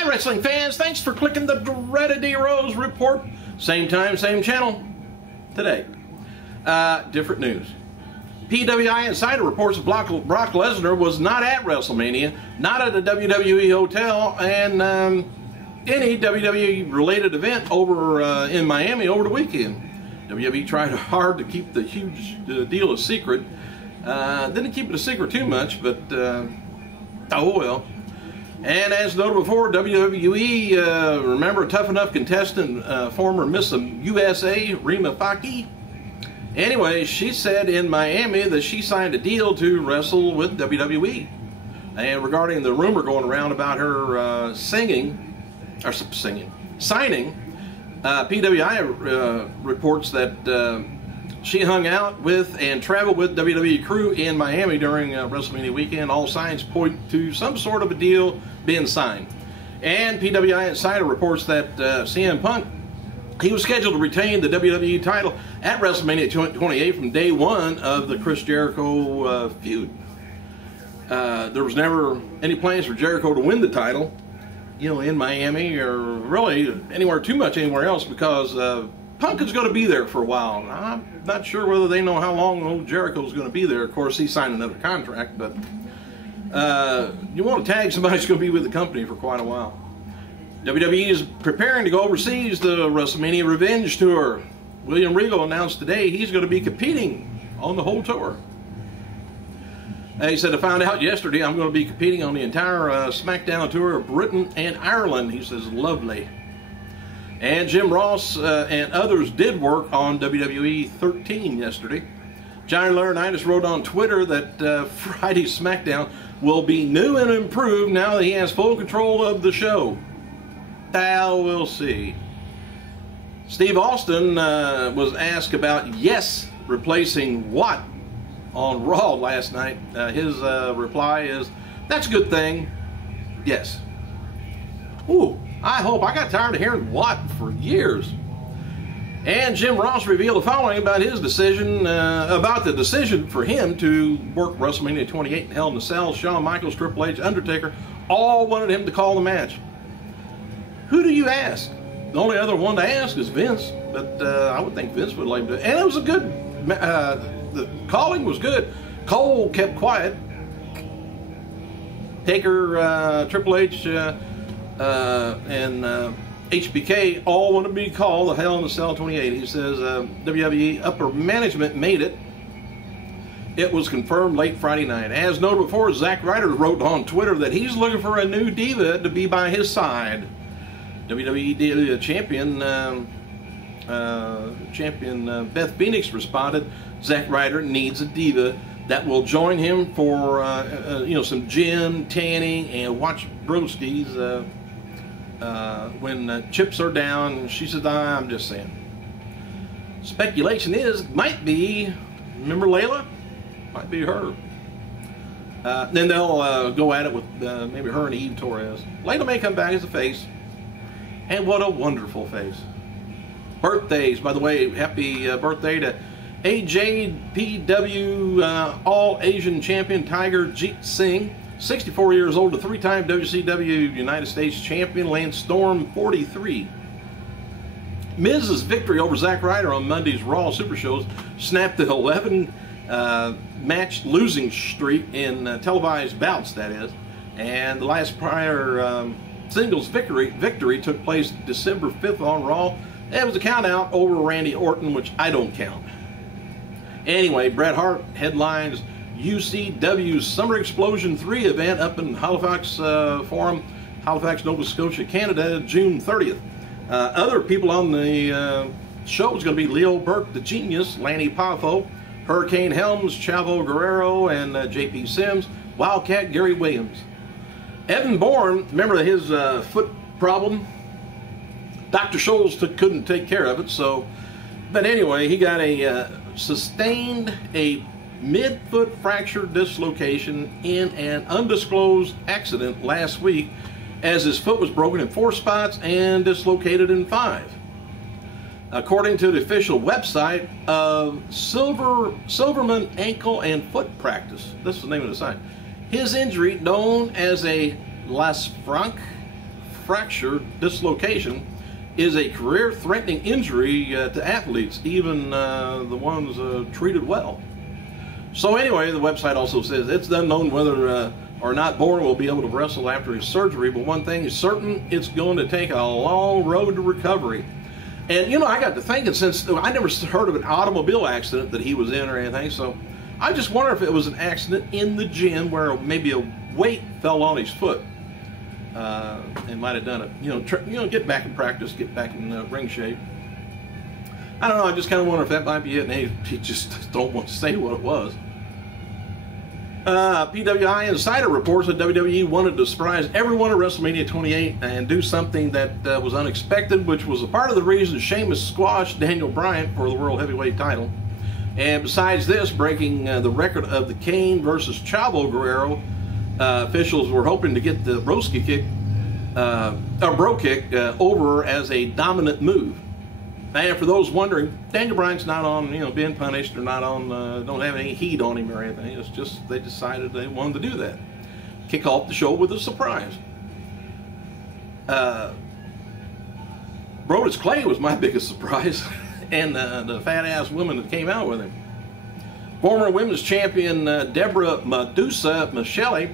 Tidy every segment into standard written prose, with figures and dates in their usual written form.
Hi wrestling fans, thanks for clicking the dreaded Heroes Report. Same time, same channel. Today, different news. PWI Insider reports that Brock Lesnar was not at WrestleMania, not at a WWE hotel, and any WWE related event over in Miami over the weekend. WWE tried hard to keep the huge deal a secret. Didn't keep it a secret too much, but oh well. And as noted before, WWE, remember a Tough Enough contestant, former Miss USA, Rima Faki? Anyway, she said in Miami that she signed a deal to wrestle with WWE. And regarding the rumor going around about her signing, PWI reports that she hung out with and traveled with WWE crew in Miami during WrestleMania weekend. All signs point to some sort of a deal being signed. And PWI Insider reports that CM Punk, he was scheduled to retain the WWE title at WrestleMania 28 from day one of the Chris Jericho feud. There was never any plans for Jericho to win the title, you know, in Miami or really anywhere else, because Punk is going to be there for a while. I'm not sure whether they know how long old Jericho is going to be there. Of course, he signed another contract, but you want to tag somebody who's going to be with the company for quite a while. WWE is preparing to go overseas, the WrestleMania Revenge Tour. William Regal announced today he's going to be competing on the whole tour. He said, I found out yesterday I'm going to be competing on the entire SmackDown tour of Britain and Ireland. He says, lovely. And Jim Ross and others did work on WWE 13 yesterday. Johnny Laurinaitis wrote on Twitter that Friday's SmackDown will be new and improved now that he has full control of the show. We'll see. Steve Austin was asked about Yes replacing What on Raw last night. His reply is, that's a good thing. Yes. Ooh, I hope. I got tired of hearing What for years. And Jim Ross revealed the following about his decision, about the decision for him to work WrestleMania 28 in Hell in a Cell. Shawn Michaels, Triple H, Undertaker, all wanted him to call the match. Who do you ask? The only other one to ask is Vince, but I would think Vince would like to. And it was a good, the calling was good. Cole kept quiet. Taker, Triple H, and HBK all want to be called the Hell in a Cell 28. He says WWE upper management made it. It was confirmed late Friday night. As noted before, Zack Ryder wrote on Twitter that he's looking for a new diva to be by his side. WWE champion Beth Phoenix responded, Zack Ryder needs a diva that will join him for you know, some gym, tanning, and watch broskies when chips are down. She said, I'm just saying. Speculation is, might be, remember Layla? Might be her. Then they'll go at it with maybe her and Eve Torres. Layla may come back as a face. And what a wonderful face. Birthdays, by the way, happy birthday to AJPW All-Asian Champion Tiger Jeet Singh, 64 years old, a three-time WCW United States Champion, Lance Storm, 43. Miz's victory over Zack Ryder on Monday's Raw Super Shows snapped the 11-match losing streak in televised bouts, that is. And the last prior singles victory took place December 5th on Raw. It was a count out over Randy Orton, which I don't count. Anyway, Bret Hart headlines UCW's Summer Explosion 3 event up in Halifax Forum, Halifax, Nova Scotia, Canada, June 30th. Other people on the show is going to be Leo Burke, the Genius, Lanny Poffo, Hurricane Helms, Chavo Guerrero, and JP Sims, Wildcat Gary Williams. Evan Bourne, remember his foot problem? Dr. Scholes couldn't take care of it, so, but anyway, he got sustained a mid-foot fracture dislocation in an undisclosed accident last week, as his foot was broken in 4 spots and dislocated in 5. According to the official website of Silverman Ankle and Foot Practice, this is the name of the site, his injury, known as a Las fracture dislocation is a career-threatening injury to athletes, even the ones treated well. So anyway, the website also says it's unknown whether or not Bourne will be able to wrestle after his surgery, but one thing is certain, it's going to take a long road to recovery. And, you know, I got to thinking, since I never heard of an automobile accident that he was in or anything, so I just wonder if it was an accident in the gym where maybe a weight fell on his foot and might have done it. You know, get back in practice, get back in ring shape. I don't know, I just kind of wonder if that might be it, and he just don't want to say what it was. PWI Insider reports that WWE wanted to surprise everyone at WrestleMania 28 and do something that was unexpected, which was a part of the reason Sheamus squashed Daniel Bryan for the World Heavyweight title. And besides this, breaking the record of the Kane versus Chavo Guerrero, officials were hoping to get the bro kick over as a dominant move. And for those wondering, Daniel Bryan's not on, you know, being punished or not on, don't have any heat on him or anything. It's just they decided they wanted to do that. Kick off the show with a surprise. Brodus Clay was my biggest surprise, and the fat-ass woman that came out with him. Former women's champion Deborah Madusa Michele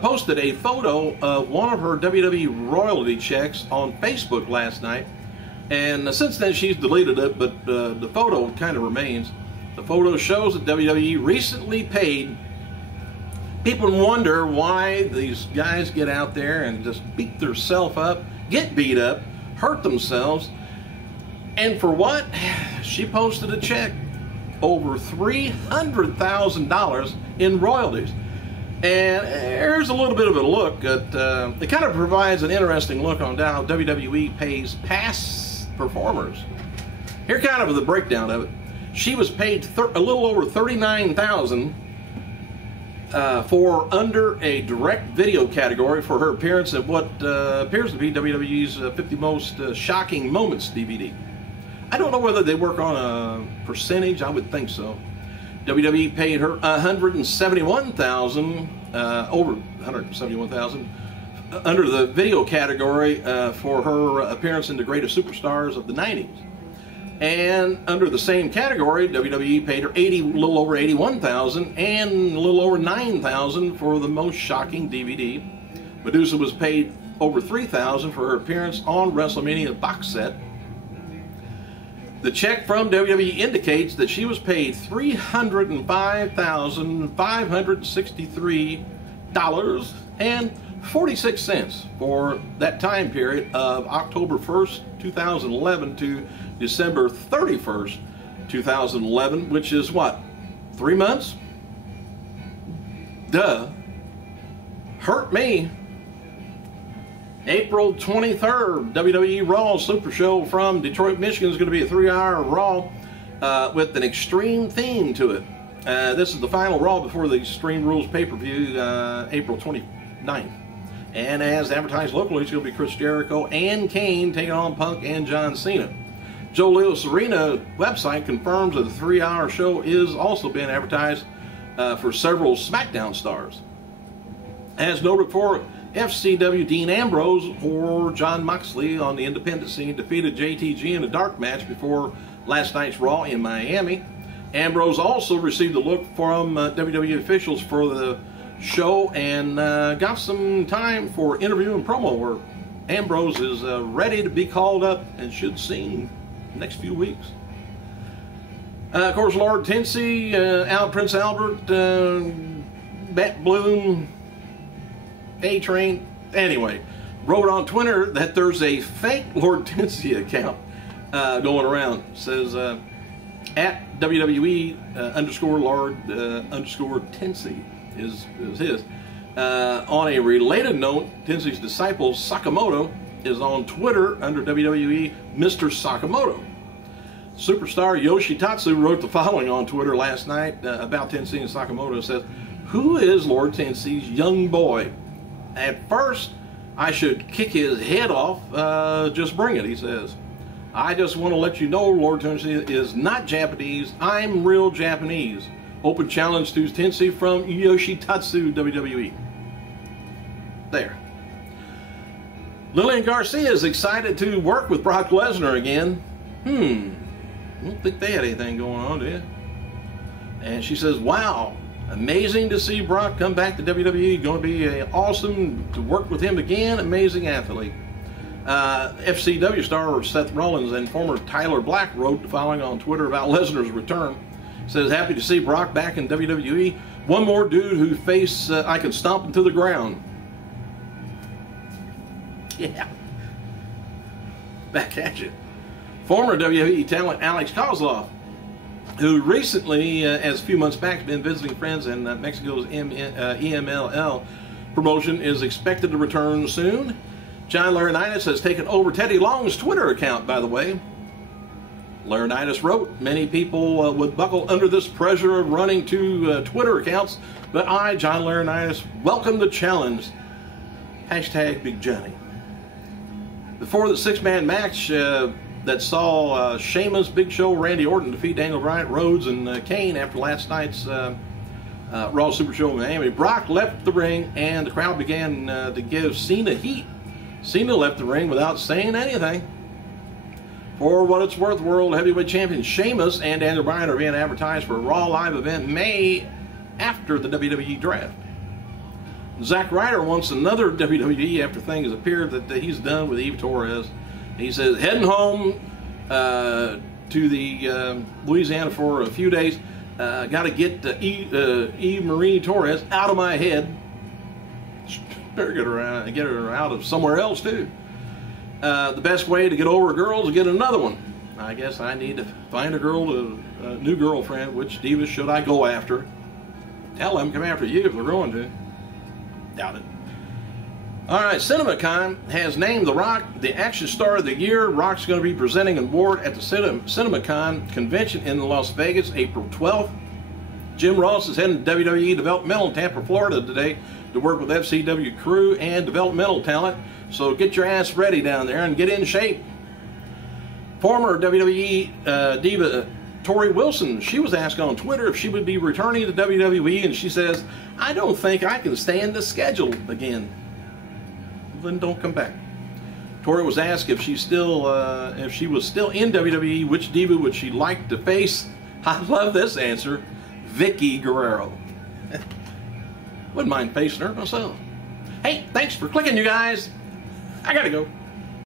posted a photo of one of her WWE royalty checks on Facebook last night. And since then she's deleted it, but the photo kind of remains. The photo shows that WWE recently paid. People wonder why these guys get out there and just beat themselves up, get beat up, hurt themselves. And for what? She posted a check over $300,000 in royalties. And here's a little bit of a look at, it kind of provides an interesting look on how WWE pays past performers. Here kind of the breakdown of it. She was paid a little over $39,000 for under a direct video category for her appearance at what appears to be WWE's 50 Most Shocking Moments DVD. I don't know whether they work on a percentage. I would think so. WWE paid her $171,000, over $171,000. Under the video category for her appearance in The Greatest Superstars of the 90s. And under the same category, WWE paid her a little over $81,000 and a little over $9,000 for the Most Shocking DVD. Medusa was paid over $3,000 for her appearance on WrestleMania box set. The check from WWE indicates that she was paid $305,563.46 for that time period of October 1st, 2011 to December 31st, 2011, which is what, 3 months? Duh. Hurt me. April 23rd, WWE Raw Super Show from Detroit, Michigan is going to be a 3-hour Raw with an Extreme theme to it. This is the final Raw before the Extreme Rules pay-per-view, April 29th. And as advertised locally, it's going to be Chris Jericho and Kane taking on Punk and John Cena. Joe Leo's Arena website confirms that the 3-hour show is also being advertised for several SmackDown stars. As noted before, FCW Dean Ambrose or Jon Moxley on the independent scene defeated JTG in a dark match before last night's Raw in Miami. Ambrose also received a look from WWE officials for the show and got some time for interview and promo work. Ambrose is ready to be called up and should sing the next few weeks. Of course, Lord Tensey, Prince Albert, Matt Bloom, A-Train, anyway, wrote on Twitter that there's a fake Lord Tensey account going around. It says at WWE _Lord _ Tensey is his. On a related note, Tensey's disciple Sakamoto is on Twitter under WWE Mr. Sakamoto. Superstar Yoshitatsu wrote the following on Twitter last night about Tensey and Sakamoto. It says, "Who is Lord Tensey's young boy? At first, I should kick his head off. Just bring it," he says. "I just want to let you know Lord Tensey is not Japanese. I'm real Japanese." Open challenge to Tensey from Yoshitatsu WWE. There. Lillian Garcia is excited to work with Brock Lesnar again. I don't think they had anything going on, do you? And she says, wow, amazing to see Brock come back to WWE. Going to be awesome to work with him again. Amazing athlete. FCW star Seth Rollins and former Tyler Black wrote the following on Twitter about Lesnar's return. Says, happy to see Brock back in WWE. One more dude who face I could stomp him to the ground. Yeah. Back at you. Former WWE talent Alex Kozlov, who recently, as a few months back, has been visiting friends in Mexico's EMLL promotion, is expected to return soon. John Laurinaitis has taken over Teddy Long's Twitter account, by the way. Laurinaitis wrote, many people would buckle under this pressure of running two Twitter accounts, but I, John Laurinaitis, welcome the challenge. Hashtag Big Johnny. Before the six-man match that saw Sheamus, Big Show, Randy Orton defeat Daniel Bryan, Rhodes, and Kane after last night's Raw Super Show in Miami, Brock left the ring and the crowd began to give Cena heat. Cena left the ring without saying anything. For what it's worth, World Heavyweight Champion Sheamus and Daniel Bryan are being advertised for a Raw Live event May after the WWE Draft. Zack Ryder wants another WWE after things appear that he's done with Eve Torres. He says, heading home to the Louisiana for a few days. Got to get Eve Marie Torres out of my head. Better get her out of somewhere else too. The best way to get over a girl is to get another one. I guess I need to find a new girlfriend. Which divas should I go after? Tell them come after you if they're going to. Doubt it. All right, CinemaCon has named The Rock the Action Star of the Year. Rock's going to be presenting an award at the CinemaCon convention in Las Vegas, April 12th. Jim Ross is heading to WWE Developmental in Tampa, Florida today to work with FCW crew and developmental talent. So get your ass ready down there and get in shape. Former WWE diva Torrie Wilson, she was asked on Twitter if she would be returning to WWE, and she says, I don't think I can stand the schedule again. Then don't come back. Torrie was asked if she was still in WWE, which diva would she like to face? I love this answer. Vicky Guerrero. Wouldn't mind facing her myself. Hey, thanks for clicking, you guys. I gotta go.